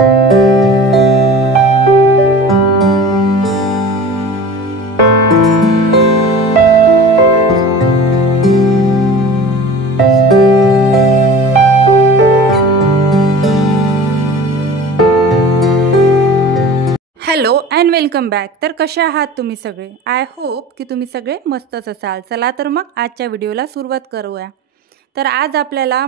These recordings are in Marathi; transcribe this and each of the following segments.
Hello and welcome back. तर कसे आहात तुम्ही सगळे? आय होप की तुम्ही सगळे मस्तच असाल। चला तर मग आजच्या व्हिडिओला सुरुवात करूया। तर आज आपल्याला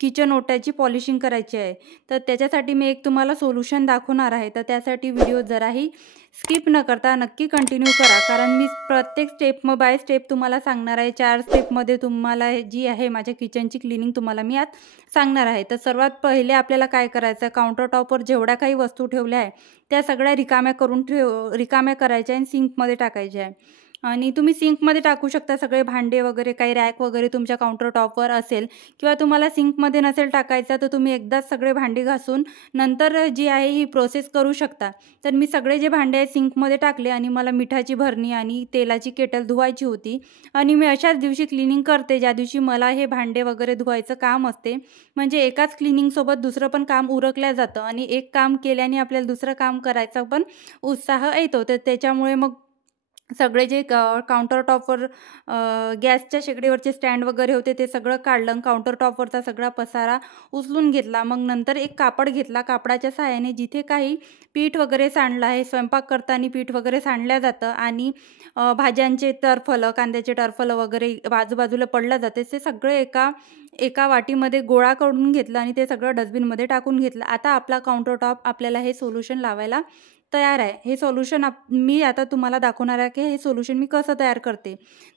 किचन ओट्याची पॉलिशिंग करायची आहे। तर त्याच्यासाठी मी एक तुम्हाला सोल्युशन दाखवणार आहे। तर त्यासाठी व्हिडिओ जराही स्किप न करता नक्की कंटिन्यू करा, कारण मी प्रत्येक स्टेप बाय स्टेप तुम्हाला सांगणार आहे। 4 स्टेपमध्ये तुम्हाला जी आहे माझ्या किचनची क्लिनिंग तुम्हाला मी आज सांगणार आहे। तर सर्वात पहिले आपल्याला काय करायचं, काउंटर टॉपवर जेवढ्या काही वस्तू ठेवल्या आहे त्या सगळ्या रिकाम्या करायच्या आणि सिंकमध्ये टाकायच्या आहे। आणि तुम्ही सिंकमध्ये टाकू शकता सगळे भांडे वगैरे, काही रॅक वगैरे तुमच्या काउंटर टॉपवर असेल, किंवा तुम्हाला सिंकमध्ये नसेल टाकायचं तर तुम्ही एकदाच सगळे भांडी घासून नंतर जी आहे ही प्रोसेस करू शकता। तर मी सगळे जे भांडे आहेत सिंकमध्ये टाकले आणि मला मिठाची भरणी आणि तेलाची केटल धुवायची होती। आणि मी अशाच दिवशी क्लिनिंग करते ज्या दिवशी मला हे भांडे वगैरे धुवायचं काम असते। म्हणजे एकाच क्लिनिंगसोबत दुसरं पण काम उरकल्या जातं आणि एक काम केल्याने आपल्याला दुसरं काम करायचा पण उत्साह येतो। तर त्याच्यामुळे मग सगळे जे काउंटर टॉपवर गॅसच्या शेगडीवरचे स्टँड वगैरे होते ते सगळं काढलं, काउंटर टॉपवरचा सगळा पसारा उचलून घेतला। मग नंतर एक कापड घेतला, कापडाच्या सहाय्याने जिथे काही पीठ वगैरे सांडलं आहे, स्वयंपाक करताना पीठ वगैरे सांडल्या जातं आणि भाज्यांचे टरफलं, कांद्याचे टरफलं वगैरे बाजूबाजूला पडलं जाते, ते सगळे एका वाटीमध्ये गोळा करून घेतलं आणि ते सगळं डस्टबिनमध्ये टाकून घेतलं। आता आपला काउंटर टॉप आपल्याला हे सोल्युशन लावायला तयार आहे। हे सोल्युशन मी आता तुम्हाला दाखवणार आहे की हे सोल्युशन मी कसं तयार करते।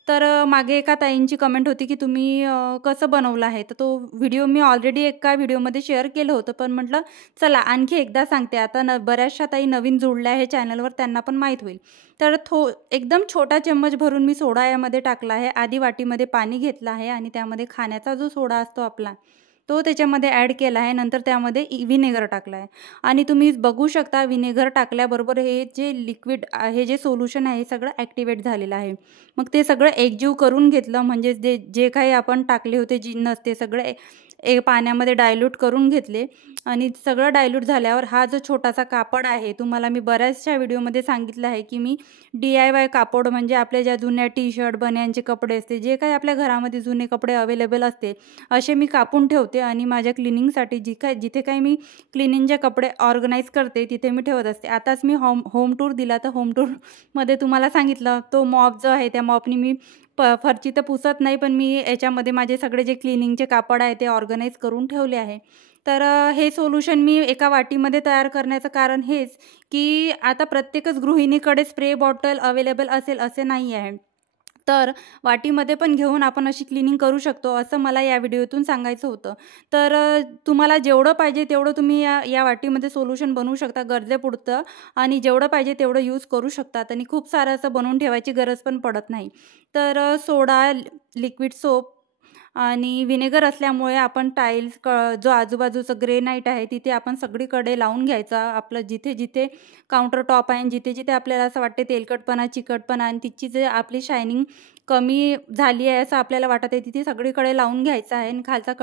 तर मागे एका ताईंची कमेंट होती की तुम्ही कसं बनवलं आहे, तर तो व्हिडिओ मी ऑलरेडी एका व्हिडिओमध्ये शेअर केलं होतं, पण म्हटलं चला आणखी एकदा सांगते। आता बऱ्याचशा ताई नवीन जोडल्या आहे चॅनलवर, त्यांना पण माहीत होईल। तर एकदम छोटा चम्मच भरून मी सोडा यामध्ये टाकला आहे। आधी वाटीमध्ये पाणी घेतलं आहे आणि त्यामध्ये खाण्याचा जो सोडा असतो आपला तो त्याच्यामध्ये ॲड केला आहे। नंतर त्यामध्ये व्हिनेगर टाकला आहे आणि तुम्ही बघू शकता व्हिनेगर टाकल्याबरोबर हे जे लिक्विड हे जे सोल्युशन आहे हे सगळं ॲक्टिवेट झालेलं आहे। मग ते सगळं एकजीव करून घेतलं, म्हणजे जे काही आपण टाकले होते जिन्नस ते सगळे पाण्यामध्ये डायल्यूट करून घेतले। आणि सगळं डायल्यूट झाल्यावर हा जो छोटासा कापड आहे, तुम्हाला मी बऱ्याचशा व्हिडिओमध्ये सांगितलं आहे की मी DIY कापड, म्हणजे आपल्या ज्या जुन्या टी-शर्ट बनियांचे कपडे असते, जे काही आपल्या घरामध्ये जुने कपडे अवेलेबल असते असे मी कापून ठेवते आणि माझ्या क्लिनिंगसाठी जिथे काही मी क्लिनिंगचे कपडे ऑर्गनाईज करते तिथे मी ठेवत असते। आताच मी होम टूर दिला, तर होम टूरमध्ये तुम्हाला सांगितलं तो मॉप जो आहे त्या मॉपनी मी फरची तर पुसत नाही, पण मी याच्यामध्ये माझे सगळे जे क्लिनिंगचे कापड आहे ते ऑर्गनाईज करून ठेवले आहे। तर हे सोल्युशन मी एका वाटीमध्ये तयार करण्याचं कारण हेच की आता प्रत्येकच गृहिणीकडे स्प्रे बॉटल अवेलेबल असेल असे नाही आहे, तर वाटीमध्ये पण घेऊन आपण अशी क्लिनिंग करू शकतो, असं मला या व्हिडिओतून सांगायचं होतं। तर तुम्हाला जेवढं पाहिजे तेवढं तुम्ही या वाटीमध्ये सोल्युशन बनवू शकता गरजेपुरतं, आणि जेवढं पाहिजे तेवढं यूज करू शकतात आणि खूप सारं असं बनवून ठेवायची गरज पण पडत नाही। तर सोडा, लिक्विड सोप आणि व्हिनेगर असल्यामुळे आपण टाईल्स जो आजूबाजूचं ग्रेनाईट आहे तिथे आपण सगळीकडे लावून घ्यायचा। आपलं जिथे जिथे काउंटर टॉप आहे, जिथे जिथे आपल्याला असं वाटते तेलकटपणा, चिकटपणा आणि तिची जे आपली शायनिंग कमी झाली आहे असं आपल्याला वाटत आहे, तिथे सगळीकडे लावून घ्यायचा आहे। आणि खालचा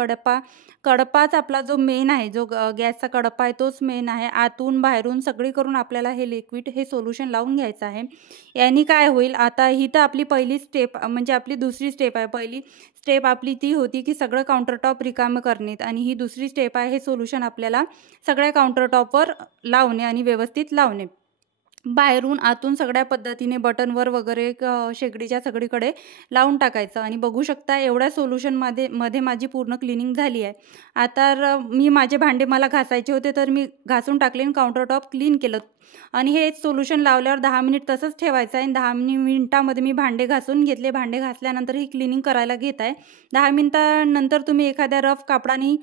कडपाच आपला जो मेन आहे, जो गॅसचा कडप्पा आहे तोच मेन आहे। आतून बाहेरून सगळीकडून आपल्याला हे लिक्विड, हे सोल्युशन लावून घ्यायचं आहे। यानी काय होईल, आता ही तर आपली पहिली स्टेप, म्हणजे आपली दुसरी स्टेप आहे। पहिली स्टेप आपली ती होती की सगळं काउंटर टॉप रिकामं करणे, आणि ही दुसरी स्टेप आहे हे सोल्युशन आपल्याला सगळ्या काउंटर टॉपवर लावणे आणि व्यवस्थित लावणे, बाहेरून आतून सगळ्या पद्धतीने बटनवर वगैरे शेगडीच्या सगळीकडे लावून टाकायचं। आणि बघू शकता एवढ्या सोल्युशनमध्ये माझी पूर्ण क्लिनिंग झाली आहे। आता मी माझे भांडे मला घासायचे होते तर मी घासून टाकले आणि काउंटर टॉप क्लीन केलं, आणि हे सोल्युशन लावल्यावर 10 मिनिट तसंच ठेवायचं आहे। 10 मिनिटामध्ये मी भांडे घासून घेतले। भांडे घासल्यानंतर ही क्लिनिंग करायला घेत आहे। 10 मिनिटानंतर तुम्ही एखाद्या रफ कापडाने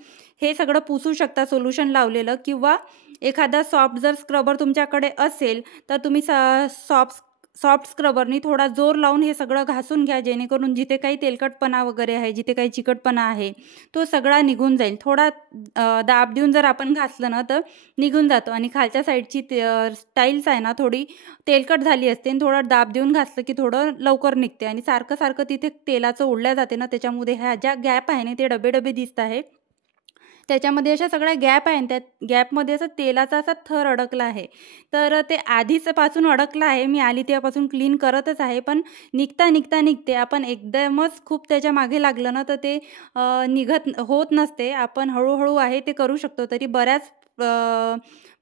हे सगळं पुसू शकता सोल्युशन लावलेलं, किंवा एखादा सॉफ्ट जर स्क्रबर तुमच्याकडे असेल तर तुम्ही सॉफ्ट स्क्रबरनी थोडा जोर लावून हे सगळं घासून घ्या, जेणेकरून जिथे काही तेलकटपणा वगैरे आहे, जिथे काही चिकटपणा आहे तो सगळा निघून जाईल। थोडा दाब देऊन जर आपण घासलं ना तर निघून जातो। आणि खालच्या साईडची टाईल्स आहे ना थोडी तेलकट झाली असते, आणि थोडा दाब देऊन घासलं की थोडं लवकर निघते। आणि सारखं तिथे तेलाचं ओढल्या जाते ना, त्याच्यामुळे ह्या ज्या गॅप आहे ना ते डबे दिसत आहे त्याच्यामध्ये अशा सगळ्या गॅप आहे, त्या गॅपमध्ये असं तेलाचा असा थर अडकला आहे. तर ते आधीचपासून अडकलं आहे, मी आली तेव्हापासून क्लीन करतच आहे, पण निघते. आपण एकदमच खूप त्याच्या मागे लागलं ना तर ते निघत होत नसते. आपण हळूहळू आहे ते करू शकतो. तरी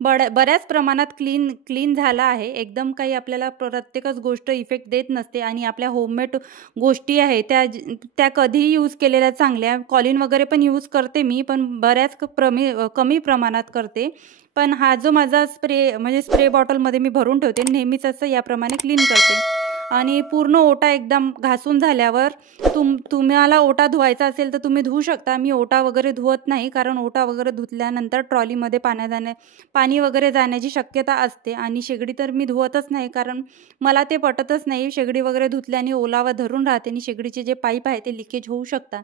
बऱ्याच प्रमाणात क्लीन झाला आहे. एकदम काही आपल्याला प्रत्येकच गोष्ट इफेक्ट देत नसते आणि आपल्या होममेड गोष्टी आहे त्या कधीही यूज केलेल्या चांगल्या. कॉलिन वगैरे पण यूज करते मी, पण कमी प्रमाणात करते. पण हा जो माझा स्प्रे बॉटलमध्ये मी भरून ठेवते, नेहमीच असं याप्रमाणे क्लीन करते. आणि पूर्ण ओटा एकदम घासून झाल्यावर तुम्हाला ओटा धुवायचा असेल तर तुम्ही धुवू शकता. मी ओटा वगैरे धुवत नाही, कारण ओटा वगैरे धुतल्यानंतर ट्रॉलीमध्ये पाणी वगैरे जाण्याची शक्यता असते. आणि शेगडी तर मी धुवतच नाही, कारण मला ते पटतच नाही. शेगडी वगैरे धुतल्याने ओलावा धरून राहते आणि शेगडीचे जे पाईप आहे ते लिकेज होऊ शकतात.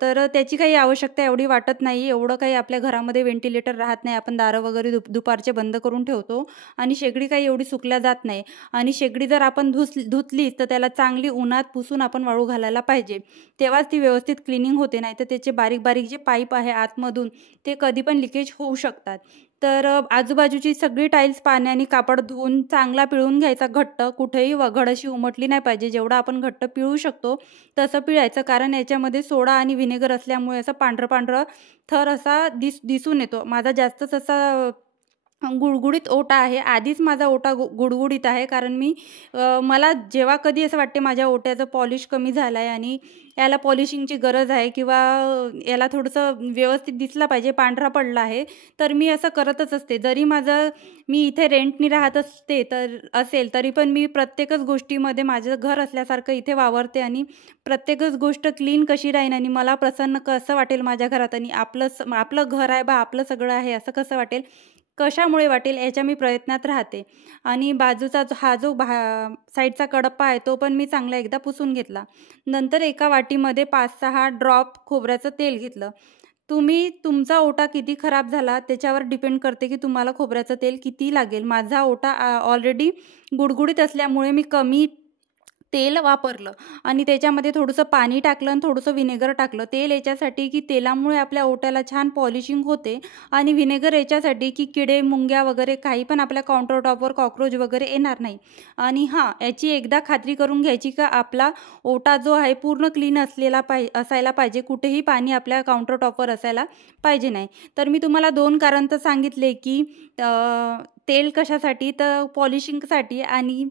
तर त्याची काही आवश्यकता एवढी वाटत नाही. एवढं काही आपल्या घरामध्ये व्हेंटिलेटर राहत नाही. आपण दारं वगैरे दुपारचे बंद करून ठेवतो आणि शेगडी काही एवढी सुकल्या जात नाही. आणि शेगडी जर आपण धुतलीच तर त्याला चांगली उन्हात पुसून आपण वाळू घालायला पाहिजे, तेव्हाच ती व्यवस्थित क्लिनिंग होते. नाही तर त्याचे बारीक बारीक जे पाईप आहे आतमधून ते कधी पण लिकेज होऊ शकतात. तर आजूबाजूची सगळी टाईल्स पाण्याने कापड धुवून चांगला पिळून घ्यायचा घट्ट. कुठेही वघड अशी उमटली नाही पाहिजे. जेवढं आपण घट्ट पिळू शकतो तसं पिळायचं, कारण याच्यामध्ये सोडा आणि व्हिनेगर असल्यामुळे असं पांढरं थर असा दिसून येतो. माझा जास्तच असा गुळगुळीत ओटा आहे. आधीच माझा ओटा गुळगुळीत आहे, कारण मला जेव्हा कधी असं वाटते माझ्या ओट्याचं पॉलिश कमी झालं आहे आणि याला पॉलिशिंगची गरज आहे, किंवा याला थोडंसं व्यवस्थित दिसला पाहिजे, पांढरा पडला आहे, तर मी असं करतच असते. जरी मी इथे रेंटनी राहत असेल तरी पण मी प्रत्येकच गोष्टीमध्ये माझं घर असल्यासारखं इथे वावरते आणि प्रत्येकच गोष्ट क्लीन कशी राहीन आणि मला प्रसन्न कसं वाटेल माझ्या घरात, आणि आपलं घर आहे बा, आपलं सगळं आहे असं कसं वाटेल, कशामुळे वाटेल, याच्या मी प्रयत्नात राहते. आणि बाजूचा हा जो साईडचा कडप्पा आहे तो पण मी चांगला एकदा पुसून घेतला. नंतर एका वाटीमध्ये 5-6 ड्रॉप खोबऱ्याचं तेल घेतलं. तुमचा ओटा किती खराब झाला त्याच्यावर डिपेंड करते की तुम्हाला खोबऱ्याचं तेल किती लागेल. माझा ओटा ऑलरेडी गुडगुडीत असल्यामुळे मी कमी तेल वापरलं आणि त्याच्यामध्ये थोडंसं पाणी टाकलं आणि थोडंसं व्हिनेगर टाकलं. तेल याच्यासाठी की तेलामुळे आपल्या ओट्याला छान पॉलिशिंग होते, आणि व्हिनेगर याच्यासाठी की किडे मुंग्या वगैरे काही पण आपल्या काउंटरटॉपवर कॉक्रोच वगैरे येणार नाही. आणि याची एकदा खात्री करून घ्यायची का आपला ओटा जो आहे पूर्ण क्लीन असायला पाहिजे. कुठेही पाणी आपल्या काउंटरटॉपवर असायला पाहिजे नाही. तर मी तुम्हाला 2 कारण तर सांगितले की तेल कशासाठी, तर पॉलिशिंगसाठी, आणि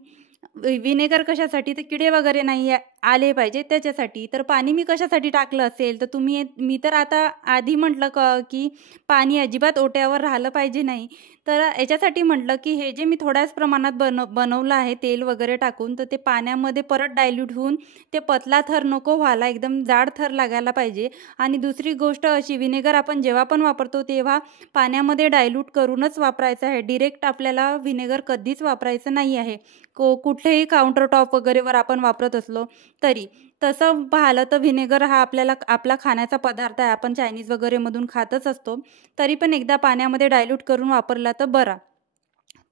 व्हिनेगर कशासाठी, तर किडे वगैरे नाही आले पाहिजे त्याच्यासाठी. तर पाणी मी कशासाठी टाकलं असेल तर मी तर आता आधी म्हटलं की पाणी अजिबात ओट्यावर राहिलं पाहिजे नाही. तर याच्यासाठी म्हटलं की हे जे मी थोड्याच प्रमाणात बनवलं आहे तेल वगैरे टाकून, तर ते पाण्यामध्ये परत डायल्यूट होऊन ते पतला थर नको व्हायला, एकदम जाड थर लागायला पाहिजे. आणि दुसरी गोष्ट अशी, व्हिनेगर आपण जेव्हा पण वापरतो तेव्हा पाण्यामध्ये डायल्यूट करूनच वापरायचं आहे. डिरेक्ट आपल्याला व्हिनेगर कधीच वापरायचं नाही आहे, कुठलेही काउंटरटॉप वगैरेवर आपण वापरत असलो तरी. तसं पाहिलं तर व्हिनेगर हा आपला खाण्याचा पदार्थ आहे, आपण चायनीज वगैरे मधून खातच असतो, तरी पण एकदा पाण्यामध्ये डायल्यूट करून वापरला तर बरा.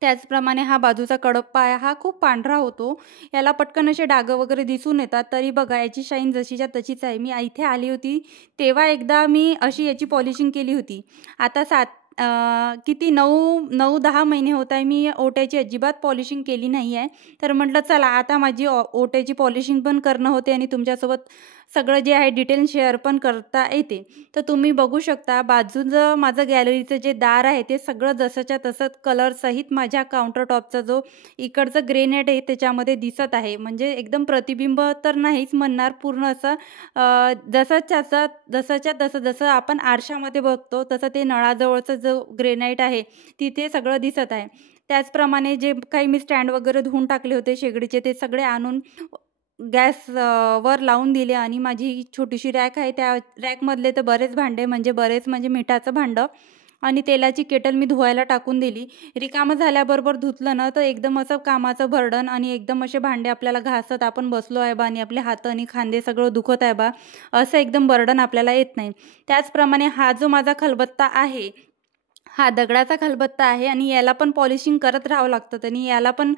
त्याचप्रमाणे हा बाजूचा कडप्पा आहे, हा खूप पांढरा होतो, याला पटकन असे डाग वगैरे दिसून येतात. तरी बघा याची शाईन जशीच्या तशीच आहे. मी इथे आली होती तेव्हा एकदा मी अशी याची पॉलिशिंग केली होती. आता 9-10 महिने होत आहे मी ओट्याची अजिबात पॉलिशिंग केली नाही आहे. तर म्हटलं चला आता माझी ओट्याची पॉलिशिंग पण करणं होते आणि तुमच्यासोबत सगळं जे आहे डिटेल शेअर पण करता येते. तर तुम्ही बघू शकता बाजूचं माझं गॅलरीचं जे दार आहे ते सगळं जसंच्या तसं कलरसहित माझ्या काउंटरटॉपचा जो इकडचं ग्रेनाइट आहे त्याच्यामध्ये दिसत आहे. म्हणजे एकदम प्रतिबिंब तर नाहीच म्हणणार, पूर्ण असं जसंच्या तसं जसं आपण आरशामध्ये बघतो तसं ते नळाजवळचं जो ग्रेनाइट आहे तिथे सगळं दिसत आहे. त्याचप्रमाणे जे काही मी स्टँड वगैरे धुवून टाकले होते शेगडीचे ते सगळे आणून गॅस वर लावून दिले. आणि माझी छोटीशी रॅक आहे, त्या रॅकमधले तर बरेच म्हणजे मिठाचं भांडं आणि तेलाची केटल मी धुवायला टाकून दिली. रिकामं झाल्याबरोबर धुतलं ना तर एकदम असं कामाचं बर्डन आणि एकदम असे भांडे आपल्याला घासत आपण बसलो आहे बा आणि आपले हात आणि खांदे सगळं दुखत आहे बा, असं एकदम बर्डन आपल्याला येत नाही. त्याचप्रमाणे हा जो माझा खलबत्ता आहे हा दगडाचा खलबत्ता आहे आणि याला पण पॉलिशिंग करत राहावं लागतं आणि याला पण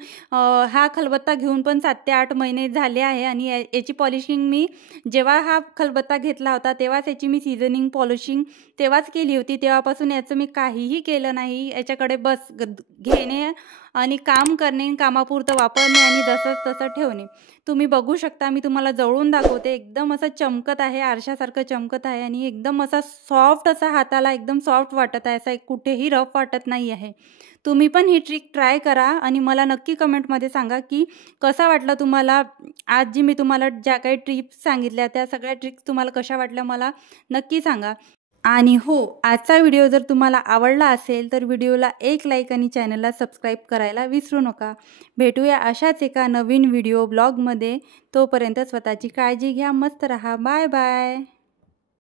हा खलबत्ता घेऊन पण 7 ते 8 महिने झाले आहे आणि याची पॉलिशिंग मी जेव्हा हा खलबत्ता घेतला होता तेव्हाच याची मी सीझनिंग पॉलिशिंग तेव्हाच केली होती. तेव्हापासून याचं मी काहीही केलं नाही. याच्याकडे बस घेणे आणि काम करणे, कामापुरतं वापरणे आणि जसंच तसं ठेवणे. तुम्ही बघू शकता, मी तुम्हाला जवळून दाखवते. एकदम असं चमकत आहे, आरशासारखं चमकत आहे आणि एकदम असा सॉफ्ट असा हाताला एकदम सॉफ्ट वाटत आहे. असा कुठेही रफ वाटत नाही आहे. तुम्ही पण ही ट्रिक ट्राय करा आणि मला नक्की कमेंटमध्ये सांगा की कसा वाटला तुम्हाला. आज जी मी तुम्हाला ज्या काही टिप्स सांगितल्या त्या सगळ्या ट्रिक्स तुम्हाला कशा वाटल्या मला नक्की सांगा. आणि हो, आजचा व्हिडिओ जर तुम्हाला आवडला असेल तर व्हिडिओला एक लाईक आणि चॅनलला सबस्क्राईब करायला विसरू नका. भेटूया अशाच एका नवीन व्हिडिओ ब्लॉगमध्ये. तोपर्यंत स्वतःची काळजी घ्या. मस्त रहा. Bye bye.